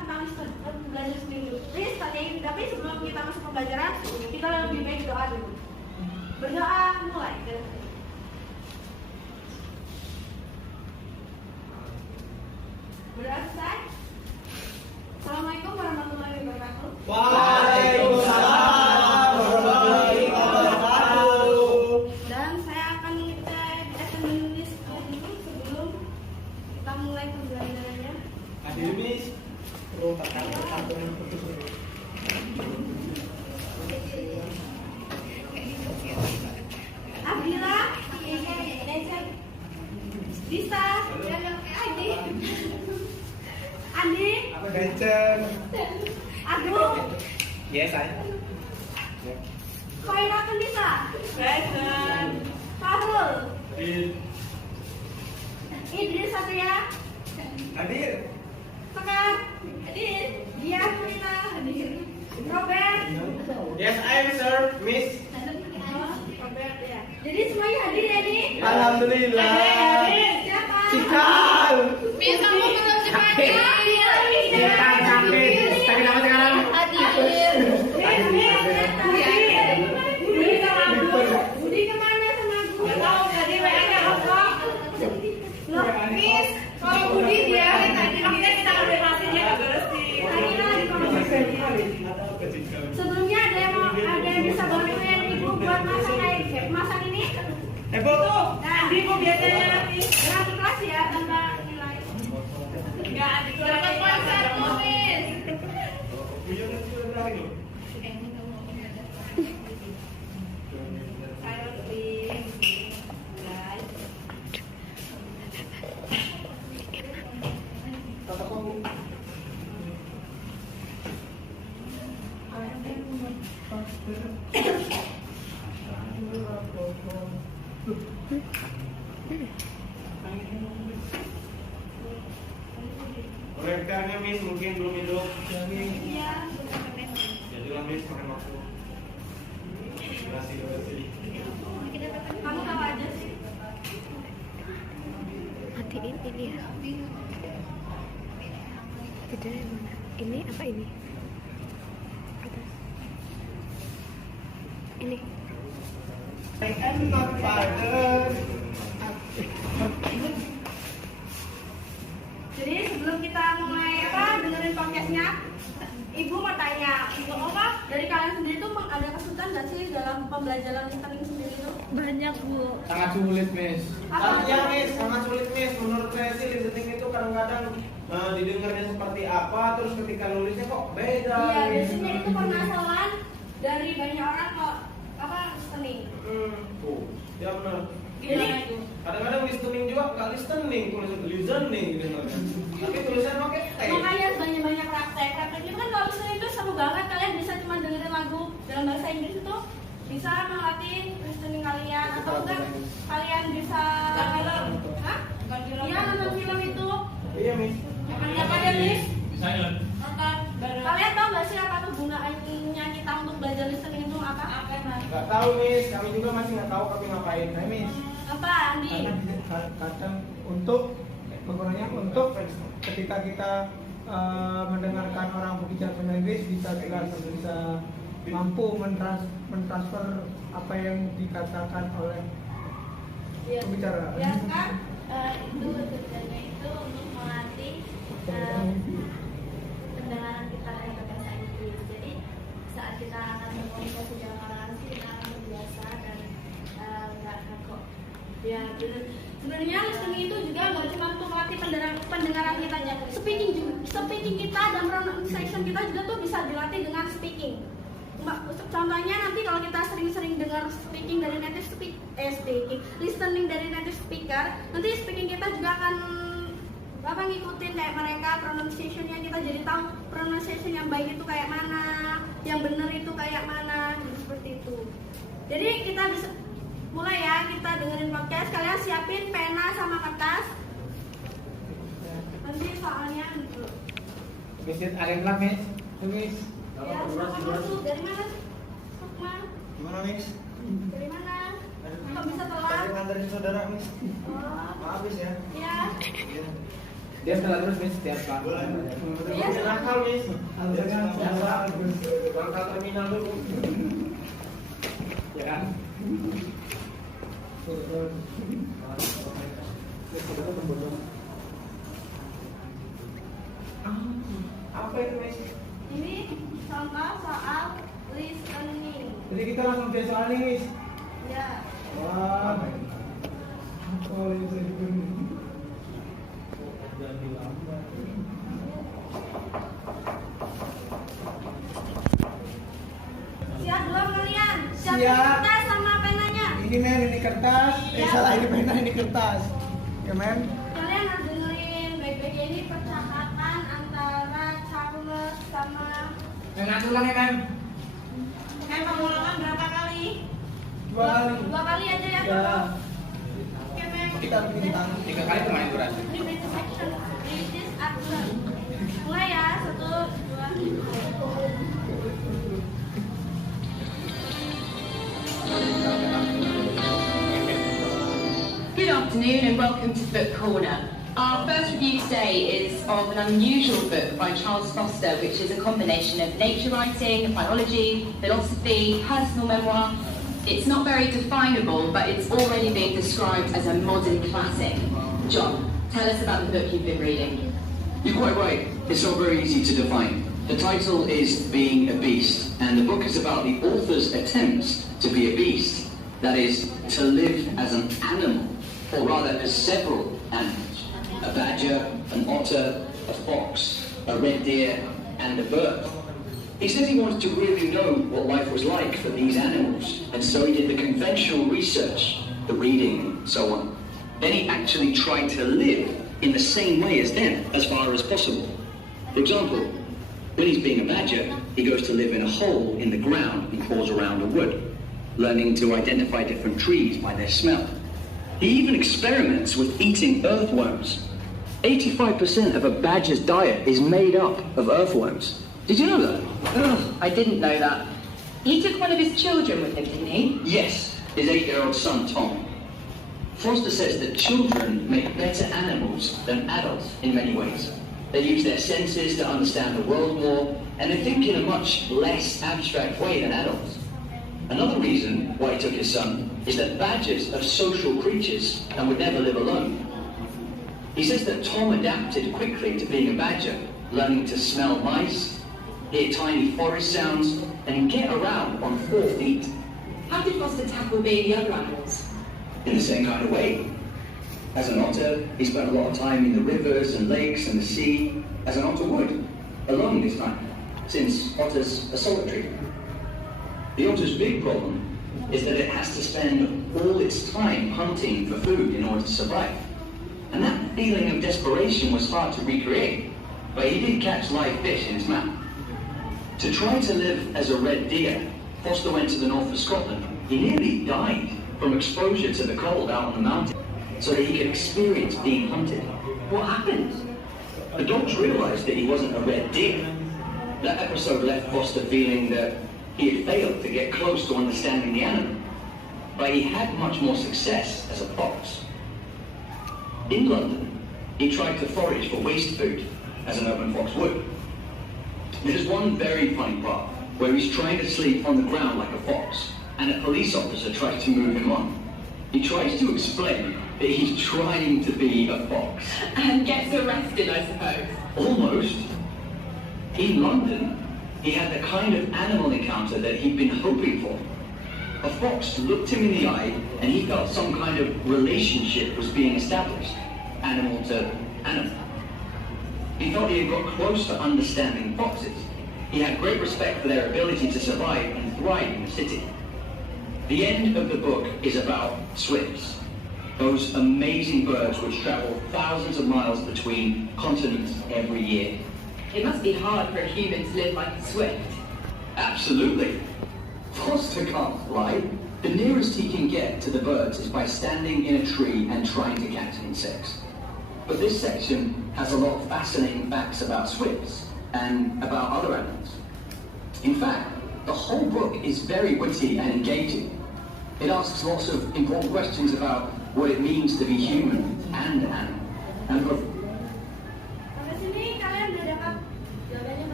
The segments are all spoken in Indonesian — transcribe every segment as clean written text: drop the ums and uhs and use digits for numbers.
tentang belajar sendiri. Please tanyain, tapi sebelum kita masuk pembelajaran, kita lebih baik doa dulu. Berdoa mulai. Berdoa selesai. Assalamualaikum warahmatullahi wabarakatuh. Waalaikumsalam warahmatullahi wabarakatuh. Dan saya akan menulis dulu sebelum kita mulai pembelajarannya. Hadir Miss. Abdillah, Disa, Andi, Apa Gancen? Agung, Yes, saya. Khairatun Disa, Fahrul, Idris Satria, Hadir. Sekar, Dia Kulina, Robert. Yes, I am sir, Miss. Robert ya. Jadi semuanya hadir ya nih? Alhamdulillah. Siapa? Cikal. Miss, kamu belum Sakit. semangat. Sakit. Sakit apa sekarang? Budi kemana sama gue? Gak tau, tadi WA-nya apa? Loh, Miss, kalau Budi dia tadi kita konfirmasinya gak beres sih. Sebelumnya ada yang bisa bantuin ibu buat masak ini? Bu. Nah, ibu biasanya dengan ikhlas ya, tanpa nilai. Enggak, Dapat poin 1, Miss. Rekannya Miss mungkin belum hidup. Iya. Jadilah Miss makan waktu. Terima kasih. Kamu tahu aja sih. Matiin ini ya. Tidak yang mana? Ini apa ini? Atas. Ini. I am not father. Jadi sebelum kita mulai dengerin podcastnya, Ibu mau tanya, Ibu dari kalian sendiri tuh ada kesulitan nggak sih dalam pembelajaran listening sendiri itu? Banyak, Bu. Sangat sulit, Miss. Apa? Ya, Miss, sangat sulit, Miss. Menurut saya sih listening itu kadang-kadang didengarnya seperti apa, terus ketika nulisnya kok beda. Iya, biasanya itu permasalahan dari banyak orang kok listening. Tuh, ya benar. Jadi Kadang-kadang listening juga nggak listening, listening gitu. Tapi tulisannya pakai T. makanya banyak praktek. Praktek itu kan kalau listening itu seru banget, kalian bisa cuma dengerin lagu dalam bahasa Inggris itu bisa melatih listening kalian, atau enggak kalian bisa Hah? Iya, nonton film itu. Iya, Miss. Apa ada Miss? Bisa ya. Nonton bareng. Kalian tahu nggak sih apa tuh gunanya kita untuk belajar listening itu apa? Nggak tahu, Miss. Kami juga masih nggak tahu kami ngapain. Hai, Miss. Apa, Andi? Kadang untuk kegunanya untuk ketika kita mendengarkan orang berbicara bahasa Inggris bisa jelas, bisa mampu mentransfer apa yang dikatakan oleh pembicara. Ya kan? Itu tujuannya itu untuk melatih pendengaran kita terhadap bahasa Inggris. Jadi saat kita akan berkomunikasi dengan orang asing, kita akan terbiasa dan nggak kagok. Ya, sebenarnya listening itu juga nggak cuma untuk melatih pendengaran kita aja. Speaking kita dan pronunciation kita juga tuh bisa dilatih dengan speaking. Contohnya nanti kalau kita sering-sering dengar speaking dari native listening dari native speaker, nanti speaking kita juga akan ngikutin kayak mereka, pronunciation-nya kita jadi tahu pronunciation yang baik itu kayak mana, yang benar itu kayak mana, gitu, seperti itu. Jadi kita bisa mulai ya, kita dengerin podcast. Kalian siapin pena sama kertas. Nanti soalnya dulu. Miss, ada yang bilang, Miss? Miss. Ya, silakan masuk. Dari mana? Sukma. Gimana, Miss? Dari mana? Kok bisa Tadi telat? nganterin saudara, Miss. Oh, Maaf, Miss ya. ya. Iya. Dia telah terus Miss setiap kali. Iya, nakal, Miss. Dengan cara Langkah terminal dulu. Ya kan? Apa itu, Miss? Ini contoh soal listening. Jadi kita langsung ke soalnya, Miss. Ya. Wah. Oh, itu. Siap belum kalian? Siap. Kertas sama penanya. Ini men, ini kertas. Iya. Salah, ini pena, ini kertas. Ya men. Kalian harus dengerin baik-baik ini percakapan antara Charles sama Yang ulang ya kan? pengulangan berapa kali? 2 kali. 2 kali aja ya. Ya. Oke, Mem. Kita bikin tangan. 3 kali kemarin durasi. Ini basic section. This is Abdul. Mulai ya, 1, 2. Good afternoon and welcome to Book Corner. Our first review today is of an unusual book by Charles Foster, which is a combination of nature writing, biology, philosophy, personal memoir. It's not very definable, but it's already being described as a modern classic. John, tell us about the book you've been reading. You're quite right. It's not very easy to define. The title is Being a Beast, and the book is about the author's attempts to be a beast. That is, to live as an animal, or rather as several animals. A badger, an otter, a fox, a red deer, and a bird. He said he wanted to really know what life was like for these animals, and so he did the conventional research, the reading, so on. Then he actually tried to live in the same way as them, as far as possible. For example, when he's being a badger, he goes to live in a hole in the ground and crawls around a wood, learning to identify different trees by their smell. He even experiments with eating earthworms. 85% of a badger's diet is made up of earthworms. Did you know that? Ugh, I didn't know that. He took one of his children with him, didn't he? Yes, his 8-year-old son, Tom. Foster says that children make better animals than adults in many ways. They use their senses to understand the world more, and they think in a much less abstract way than adults. Another reason why he took his son is that badgers are social creatures and would never live alone. He says that Tom adapted quickly to being a badger, learning to smell mice, hear tiny forest sounds, and get around on 4 feet. How did Foster tackle being the other animals? In the same kind of way. As an otter, he spent a lot of time in the rivers and lakes and the sea, as an otter would, alone this time, since otters are solitary. The otter's big problem is that it has to spend all its time hunting for food in order to survive. And that feeling of desperation was hard to recreate, but he did catch live fish in his mouth. To try to live as a red deer, Foster went to the north of Scotland. He nearly died from exposure to the cold out on the mountain, so that he could experience being hunted. What happened? The dogs realized that he wasn't a red deer. That episode left Foster feeling that he had failed to get close to understanding the animal, but he had much more success as a fox. In London, he tried to forage for waste food, as an urban fox would. There's one very funny part, where he's trying to sleep on the ground like a fox, and a police officer tries to move him on. He tries to explain that he's trying to be a fox. And gets arrested, I suppose. Almost. In London, he had the kind of animal encounter that he'd been hoping for. A fox looked him in the eye, and he felt some kind of relationship was being established, animal to animal. He felt he had got close to understanding foxes. He had great respect for their ability to survive and thrive in the city. The end of the book is about swifts, those amazing birds which travel thousands of miles between continents every year. It must be hard for a human to live like a swift. Absolutely. Foster can't fly. The nearest he can get to the birds is by standing in a tree and trying to catch insects. But this section has a lot of fascinating facts about swifts and about other animals. In fact, the whole book is very witty and engaging. It asks lots of important questions about what it means to be human and animal, and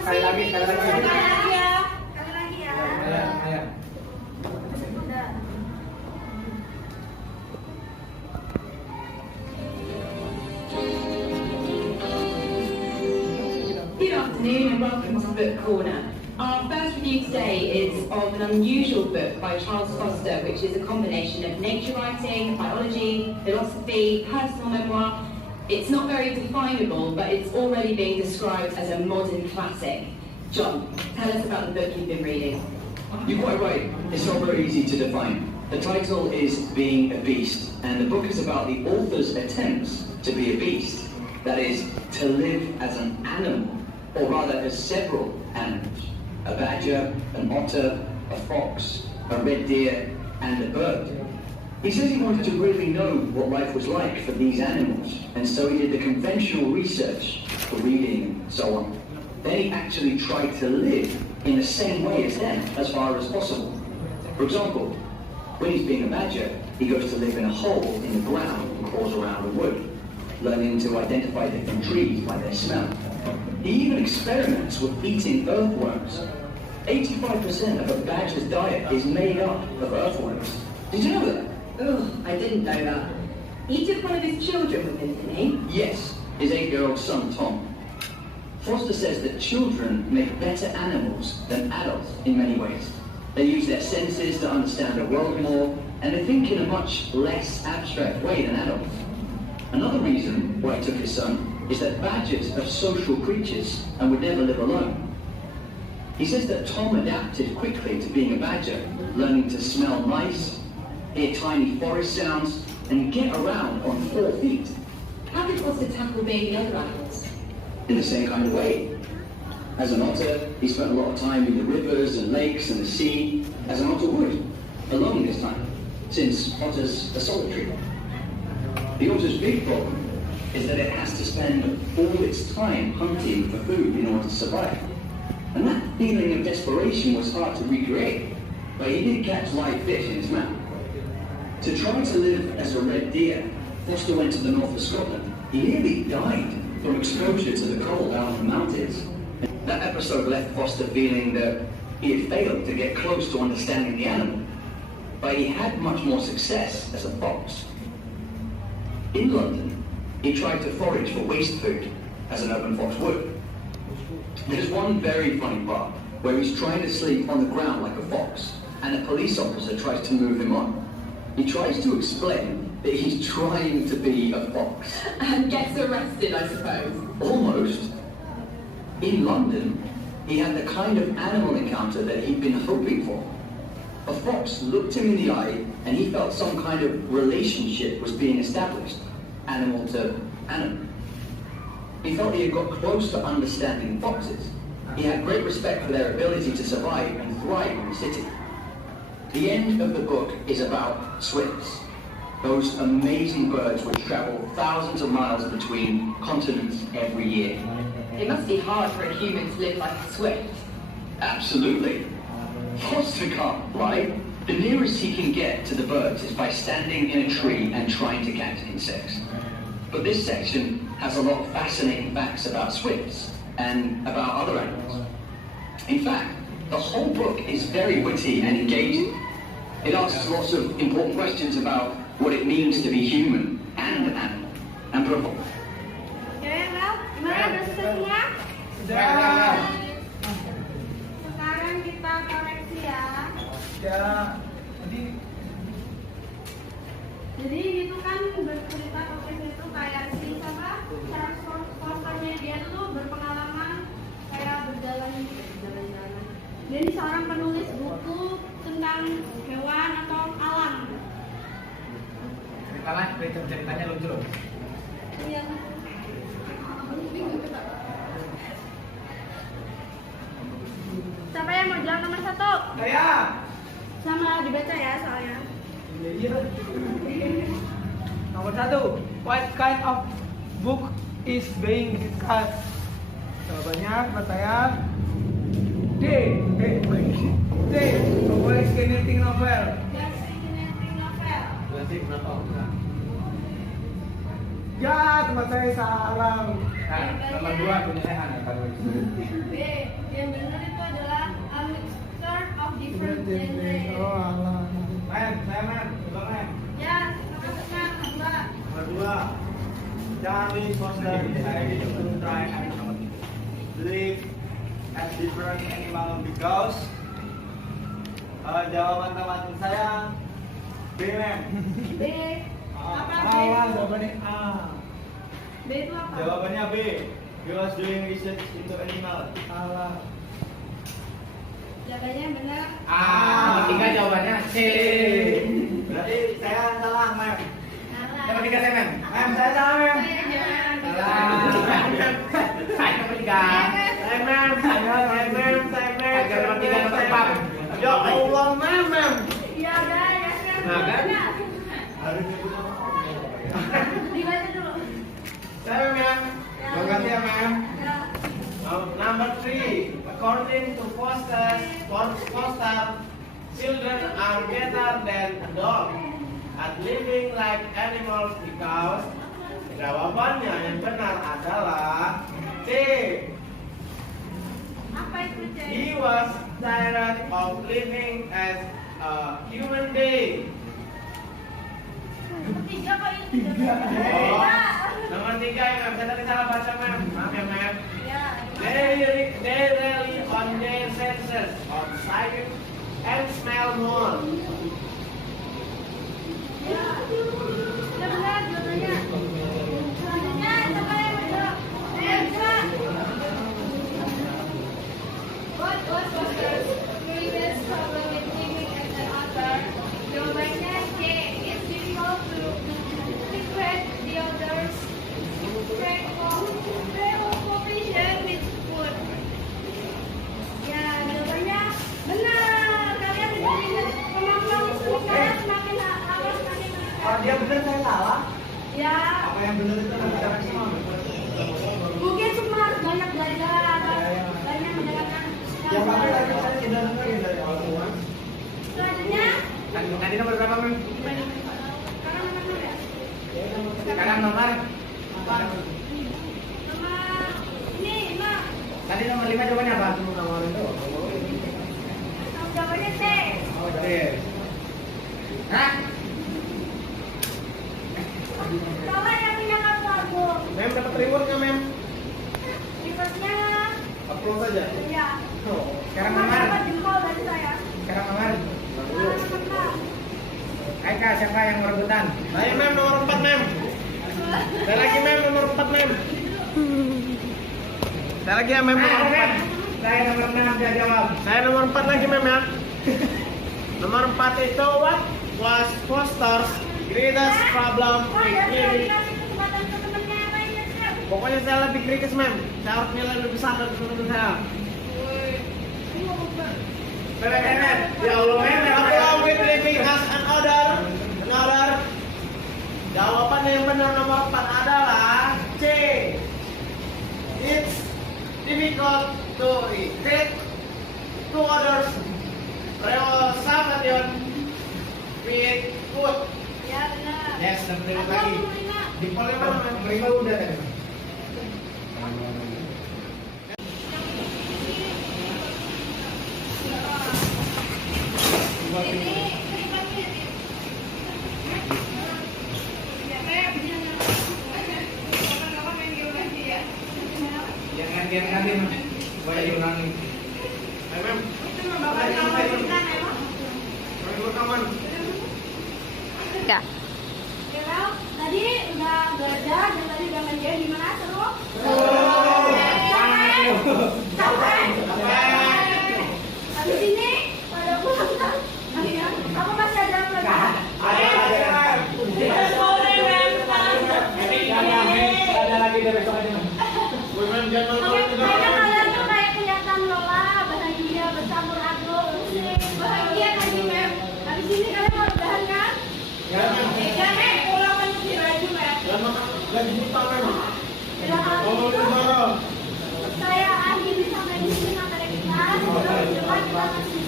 Sekali lagi. Sekali lagi ya. Sekali lagi ya. Ayo. Udah. Good afternoon and welcome to Book Corner. Our first review today is of an unusual book by Charles Foster, which is a combination of nature writing, biology, philosophy, personal memoir. It's not very definable, but it's already being described as a modern classic. John, tell us about the book you've been reading. You're quite right. It's not very easy to define. The title is Being a Beast, and the book is about the author's attempts to be a beast. That is, to live as an animal, or rather as several animals. A badger, an otter, a fox, a red deer, and a bird. He says he wanted to really know what life was like for these animals, and so he did the conventional research for reading and so on. Then he actually tried to live in the same way as them, as far as possible. For example, when he's being a badger, he goes to live in a hole in the ground and crawls around the wood, learning to identify different trees by their smell. He even experiments with eating earthworms. 85% of a badger's diet is made up of earthworms. Did you know that? Oh, I didn't know that. He took one of his children with him, didn't he? Yes, his 8-year-old son, Tom. Foster says that children make better animals than adults in many ways. They use their senses to understand the world more, and they think in a much less abstract way than adults. Another reason why he took his son is that badgers are social creatures and would never live alone. He says that Tom adapted quickly to being a badger, learning to smell nice, hear tiny forest sounds, and get around on 4 feet. How did Foster tackle being the other animals? In the same kind of way. As an otter, he spent a lot of time in the rivers and lakes and the sea, as an otter would, alone this time, since otters are solitary. The otter's big problem is that it has to spend all its time hunting for food in order to survive. And that feeling of desperation was hard to recreate, but he did catch live fish in his mouth. To try to live as a red deer, Foster went to the north of Scotland. He nearly died from exposure to the cold out in the mountains. That episode left Foster feeling that he had failed to get close to understanding the animal, but he had much more success as a fox. In London, he tried to forage for waste food, as an urban fox would. There's one very funny part where he's trying to sleep on the ground like a fox, and a police officer tries to move him on. He tries to explain that he's trying to be a fox. And gets arrested, I suppose. Almost. In London, he had the kind of animal encounter that he'd been hoping for. A fox looked him in the eye, and he felt some kind of relationship was being established, animal to animal. He felt he had got close to understanding foxes. He had great respect for their ability to survive and thrive in the city. The end of the book is about swifts, those amazing birds which travel thousands of miles between continents every year. It must be hard for a human to live like a swift. Absolutely. Foster can't fly. The nearest he can get to the birds is by standing in a tree and trying to catch insects. But this section has a lot of fascinating facts about swifts and about other animals. In fact, the whole book is very witty and engaging. It asks lots of important questions about what it means to be human and animal, and provoke. Oke, Mel, gimana? Udah selesai semua? Sudah. Sekarang kita koreksi ya. Ya. Jadi itu kan bercerita topik itu kayak si siapa? Charles Fosternya dia tuh berpengalaman kayak berjalan-jalan. Dia ini seorang penulis buku tentang hewan atau alam. Ceritanya lucu loh. Iya. Siapa yang mau jalan nomor 1? Saya. Sama dibaca ya soalnya. Iya. Nomor 1. What kind of book is being discussed? Jawabannya buat saya D. Fascinating novel. Fascinating novel. Ya, tempat saya salah. Nah, nomor 2 punya saya Hana kan. B. Yang benar itu adalah a mixture of different genre. Oh, alah. Mem, saya mem, coba mem. Ya, terima kasih Mbak. Nomor 2. Charlie Foster decided to try and live at different animal because jawaban teman saya B mem. B. Apa B? Salah, jawabannya A. B itu apa? Jawabannya B. He was doing research into animal. Salah. Jawabannya benar. Ketiga jawabannya C. Berarti saya salah mem. Salah. Nomor 3 saya, Mem. Mem, saya salah mem. Saya jangan. Saya nomor 3. Saya mem, saya mem. Agar nomor 3 nomor 4. Ya Allah mem. Ya udah, ya sekarang. Nah, kan? Harus Dibaca dulu. saya mem. Terima kasih ya mem. Ya. Number 3, according to Foster, children are better than adults at living like animals because jawabannya yang benar adalah C. Apa itu C? He was tired of living as a human being. Ketiga kok itu? Oh, Ya. nomor 3 ya mem, saya tadi salah baca mem. Maaf ya mem. Ya. They rely on their senses of sight and smell more. Ya. Ya benar jawabannya. Selanjutnya siapa yang menjawab? Elsa. What was Foster's greatest problem with living as an author? Jawabannya C. It's difficult to separate the author's preoccupation with food. Ya, jawabannya benar. Kalian jadi kemampuan listening kalian semakin awas semakin Oh, dia benar saya salah. Ya, Apa yang benar itu nanti semua. mungkin semua harus banyak belajar atau banyak mendengarkan. Yang pasti tadi saya sudah dengerin dari awal semua. Selanjutnya, Tadi nomor berapa, Mem? sekarang nomor dua ya. Sekarang nomor Nomor ini 5. Tadi nomor 5 jawabannya apa? Jawabannya C. Oh, iya. Hah? Salah yang punya kartu. Mem dapat reward nggak mem? Reverse-nya Upload saja. ya. Sekarang Nomor nomor. dapat jempol dari saya. Sekarang nomor. Nomor 6. Aika, siapa yang mau rebutan? Saya mem nomor 4 mem. Saya lagi mem nomor 4 mem. Saya lagi ya mem nomor 4. Saya nomor 6 dia jawab. Saya nomor 4 lagi mem ya. Nomor 4 itu what was Foster's greatest problem Oh with ya, saya living? dikasih kesempatan ke temennya yang lainnya. Siap. Pokoknya saya lebih kritis mem. Saya harus nilai lebih besar dari teman-teman saya. Ini mau bubar. Mem. Ya Allah mem. Problem with living as another. Jawaban yang benar nomor 4 adalah C. It's difficult to equate to others relation with food. Ya benar. Yes, nomor Atau lagi. nomor 5. Di poin mana mem? Nomor 5 udah tadi. Jangan nanti boleh diulangi. Ayo mem. Itu membawa kawan bukan emang? Kami berkawan. Ya. Ya, tadi udah belajar dan tadi udah main game gimana seru? Capek? Habis ini pada pulang kan? Aku masih ada pelajaran. Ada lagi dari besok aja. Mem jangan Kayaknya kalian tuh kayak kelihatan lelah, bahagia, bercampur aduk, musik, bahagia tadi Mem. Habis ini kalian mau udahan kan? Ya mem. Ya Mem, pulang menyuci baju Mem. Lagi buta mem. Ya, Oh, gitu. Zoro. Saya akhiri sampai di sini materi kita. Sebelum kita